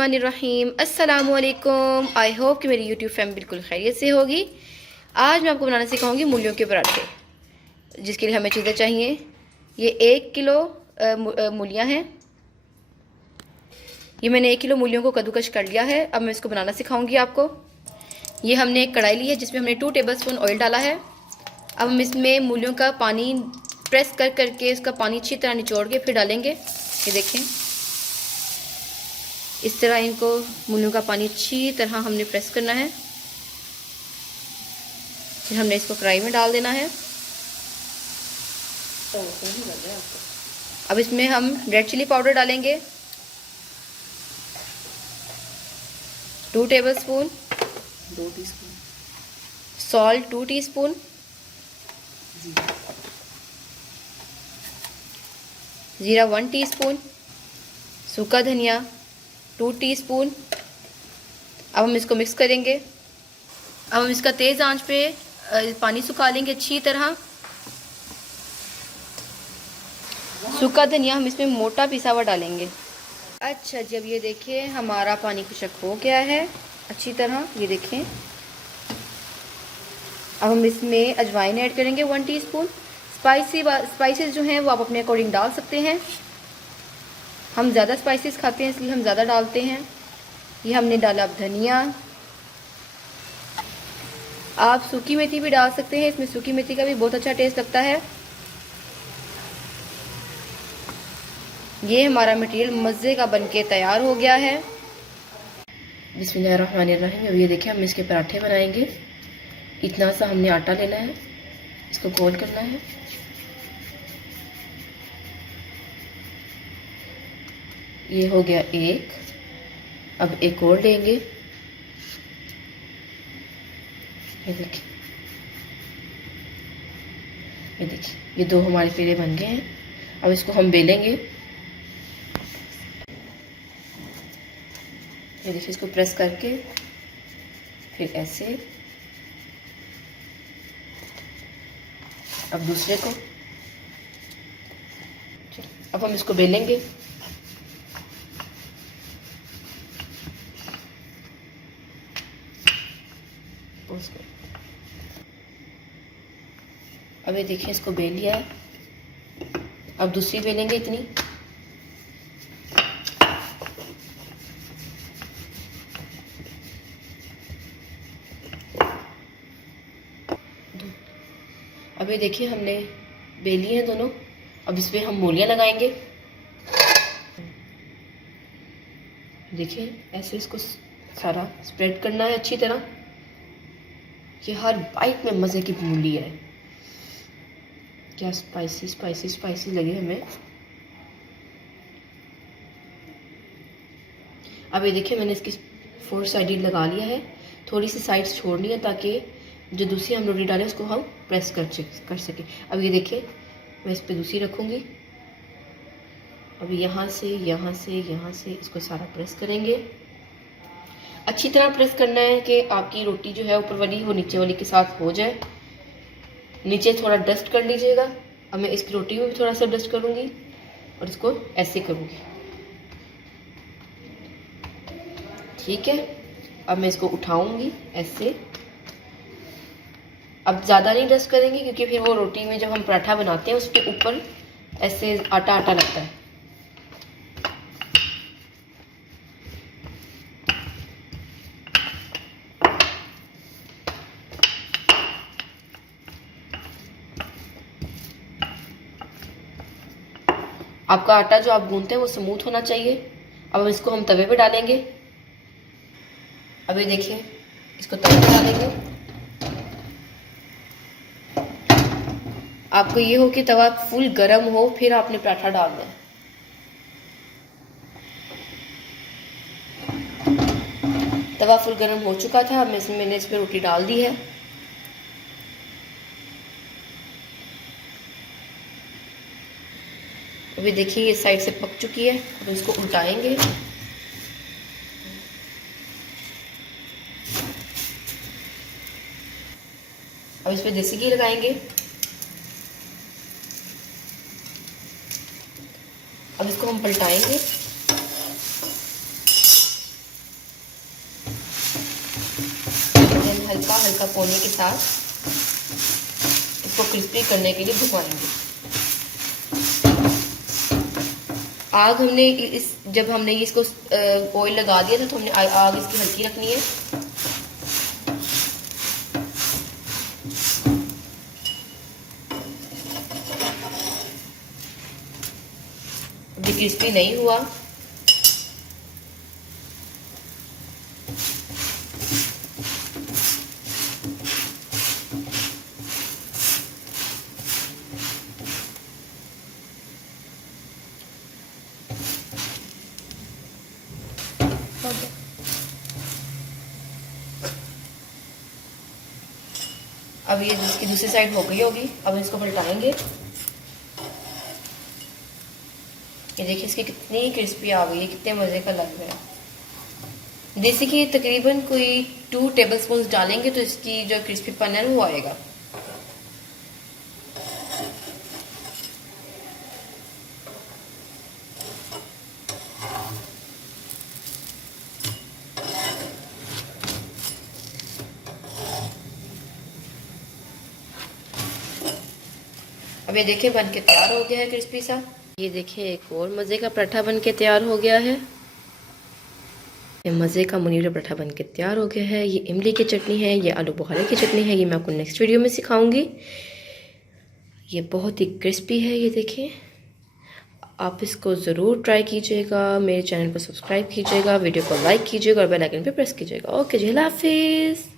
बिस्मिल्लाहिर्रहमानिर्रहीम। अस्सलामुअलैकुम। I hope कि मेरी यूट्यूब फैमिली बिल्कुल खैरियत से होगी। आज मैं आपको बनाना सिखाऊंगी मूलियों के पराठे, जिसके लिए हमें चीज़ें चाहिए। ये 1 किलो मूलियाँ हैं। ये मैंने 1 किलो मूलियों को कद्दूकश कर लिया है। अब मैं इसको बनाना सिखाऊंगी आपको। ये हमने एक कढ़ाई ली है जिसमें हमने 2 टेबलस्पून ऑयल डाला है। अब हम इसमें मूलियों का पानी प्रेस कर करके इसका पानी अच्छी तरह निचोड़ के फिर डालेंगे। ये देखें, इस तरह इनको मूलियों का पानी अच्छी तरह हमने प्रेस करना है। फिर हमने इसको कढ़ाई में डाल देना है। अब इसमें हम रेड चिली पाउडर डालेंगे 2 टेबलस्पून, 2 टीस्पून सॉल्ट 2 टीस्पून, जीरा 1 टीस्पून, सूखा धनिया 2 टीस्पून। अब हम इसको मिक्स करेंगे। अब हम इसका तेज़ आंच पे पानी सुखा लेंगे अच्छी तरह। सूखा धनिया हम इसमें मोटा पिसा हुआ डालेंगे। अच्छा, जब ये देखिए हमारा पानी खुशक हो गया है अच्छी तरह, ये देखें। अब हम इसमें अजवाइन ऐड करेंगे 1 टीस्पून। स्पाइसेस जो हैं वो आप अपने अकॉर्डिंग डाल सकते हैं। हम ज़्यादा स्पाइसेस खाते हैं इसलिए हम ज़्यादा डालते हैं। ये हमने डाला अब धनिया। आप सूखी मेथी भी डाल सकते हैं, इसमें सूखी मेथी का भी बहुत अच्छा टेस्ट लगता है। ये हमारा मटेरियल मज़े का बनके तैयार हो गया है। बिस्मिल्लाहिर्रहमानिर्रहीम। अब ये देखिए हम इसके पराठे बनाएंगे। इतना सा हमने आटा लेना है, इसको गोल करना है। ये हो गया एक। अब एक और लेंगे। ये देखिए, ये देखिए, ये 2 हमारे पेड़े बन गए हैं। अब इसको हम बेलेंगे। ये देखिए, इसको प्रेस करके फिर ऐसे। अब दूसरे को, अब हम इसको बेलेंगे। अब ये देखिए, इसको बेल लिया है। अब दूसरी बेलेंगे इतनी। अब ये देखिए हमने बेली है दोनों। अब इस पे हम मूलियाँ लगाएंगे। देखिए, ऐसे इसको सारा स्प्रेड करना है अच्छी तरह। ये हर बाइट में मज़े की मूली है। क्या स्पाइसी स्पाइसी स्पाइसी लगे हमें। अब ये देखिए, मैंने इसकी 4 साइड लगा लिया है। थोड़ी सी साइड्स छोड़नी है ताकि जो दूसरी हम रोटी डालें उसको हम प्रेस कर सकें। अब ये देखिए, मैं इस पर दूसरी रखूँगी। अब यहाँ से यहाँ से यहाँ से इसको सारा प्रेस करेंगे। अच्छी तरह प्रेस करना है कि आपकी रोटी जो है ऊपर वाली वो नीचे वाली के साथ हो जाए। नीचे थोड़ा डस्ट कर लीजिएगा। अब मैं इसकी रोटी में भी थोड़ा सा डस्ट करूँगी और इसको ऐसे करूँगी। ठीक है, अब मैं इसको उठाऊँगी ऐसे। अब ज़्यादा नहीं डस्ट करेंगे क्योंकि फिर वो रोटी में जब हम पराठा बनाते हैं उसके ऊपर ऐसे आटा आटा लगता है। आपका आटा जो आप गूंथते हैं वो स्मूथ होना चाहिए। अब इसको हम तवे पे डालेंगे। अब ये देखिए, इसको तवे पे डालेंगे। आपको ये हो कि तवा फुल गर्म हो, फिर आपने पराठा डालना है। तवा फुल गर्म हो चुका था। अब मैंने इस पर रोटी डाल दी है। अभी देखिए, ये साइड से पक चुकी है। अब इसको उल्टाएंगे। अब इस पर देसी घी लगाएंगे। अब इसको हम पलटाएंगे। हल्का हल्का पोने के साथ इसको क्रिस्पी करने के लिए भुनवाएंगे। आग हमने जब हमने इसको ऑयल लगा दिया था तो हमने आग इसकी हल्की रखनी है। अभी क्रिस्पी नहीं हुआ, अब ये इसकी दूसरी साइड हो गई होगी। अब इसको पलटाएंगे। ये देखिए इसकी कितनी क्रिस्पी आ गई है, कितने मज़े का लग रहा है। जैसे कि तकरीबन कोई 2 टेबलस्पून डालेंगे तो इसकी जो क्रिस्पीपन है वो आएगा। अब ये देखिए बन के तैयार हो गया है क्रिस्पी सा। ये देखिए एक और मज़े का पराठा बन के तैयार हो गया है। ये मज़े का मुनीर पराठा बन के तैयार हो गया है। ये इमली की चटनी है, ये आलू बुखारे की चटनी है, ये मैं आपको नेक्स्ट वीडियो में सिखाऊंगी। ये बहुत ही क्रिस्पी है। ये देखिए, आप इसको ज़रूर ट्राई कीजिएगा। मेरे चैनल को सब्सक्राइब कीजिएगा, वीडियो को लाइक कीजिएगा और बेल आइकन पे प्रेस कीजिएगा। ओके जी, अल्लाह हाफिज़।